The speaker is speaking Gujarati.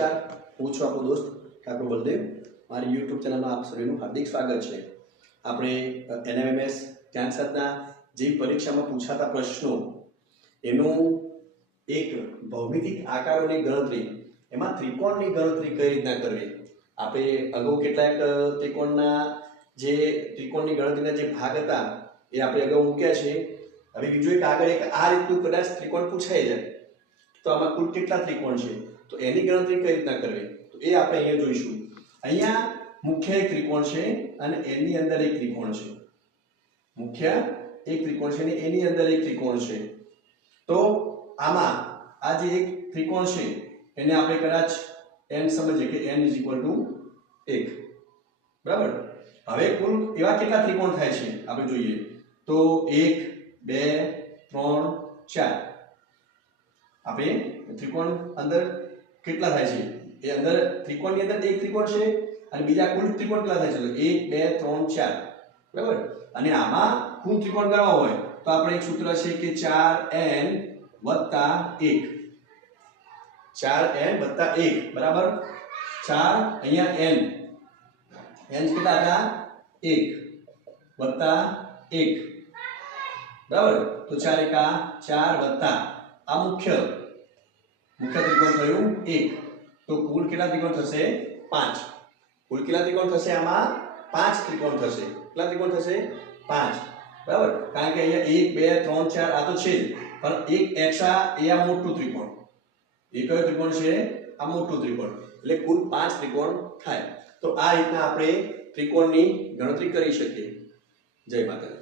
નમસ્કાર, હું છું આપણો દોસ્ત ઠાકોર બલદેવ. મારી યુટ્યુબ ચેનલમાં આપ સૌનું હાર્દિક સ્વાગત છે. આપણે NMMS ધ્યાન સાધના જેવી પરીક્ષામાં પૂછાતા પ્રશ્નો એનું એક ભૌમિતિક આકારોની ગણતરી, એમાં ત્રિકોણની ગણતરી કઈ રીતના કરવી. આપણે અગાઉ કેટલાક ત્રિકોણની ગણતરીના જે ભાગ હતા એ આપણે અગાઉ મૂક્યા છે. હવે બીજો એક આગળ એક આ રીતનું કદાચ ત્રિકોણ પૂછાઈ જાય તો આમાં કુલ કેટલા ત્રિકોણ છે તો એની ગણતરી કઈ રીતના કરવી તો એ આપણે અહીંયા જોઈશું. અહીંયા મુખ્ય એક ત્રિકોણ છે અને એની અંદર એક ત્રિકોણ છે. મુખ્ય એક ત્રિકોણ છે અને એની અંદર એક ત્રિકોણ છે. તો આમાં આ જે એક ત્રિકોણ છે એને આપણે કદાચ n સમજીએ કે n = 1. બરાબર. હવે કુલ એવા કેટલા ત્રિકોણ થાય છે આપણે જોઈએ તો 1 2 3 4. આપણે ત્રિકોણ અંદર કેટલા થાય છે એ અંદર ત્રિકોણની અંદર એક ત્રિકોણ છે અને બીજા કુલ ત્રિકોણ કેટલા થાય છે તો 1 2 3 4. બરાબર. અને આમાં કુલ ત્રિકોણ ગણવા હોય તો આપણે એક સૂત્ર છે કે 4n + 1. 4n + 1 બરાબર 4 અહીંયા n કેટલા હતા 1 + 1 બરાબર. તો 4 એકા 4 વત્તા આ મુખ્ય ત્રિકોણ થયું 1. તો કુલ કેટલા ત્રિકોણ થશે 5. કુલ કેટલા ત્રિકોણ થશે આમાં 5 ત્રિકોણ થશે. કેટલા ત્રિકોણ થશે 5. બરાબર. કારણ કે અહીંયા 1 2 3 4 આ તો છે પણ એક એક્સ્ટ્રા એ આ મોટું ત્રિકોણ. એ કયો ત્રિકોણ છે આ મોટું ત્રિકોણ. એટલે કુલ 5 ત્રિકોણ થાય. તો આ રીતના આપણે ત્રિકોણની ગણતરી કરી શકીએ. જય માતાજી.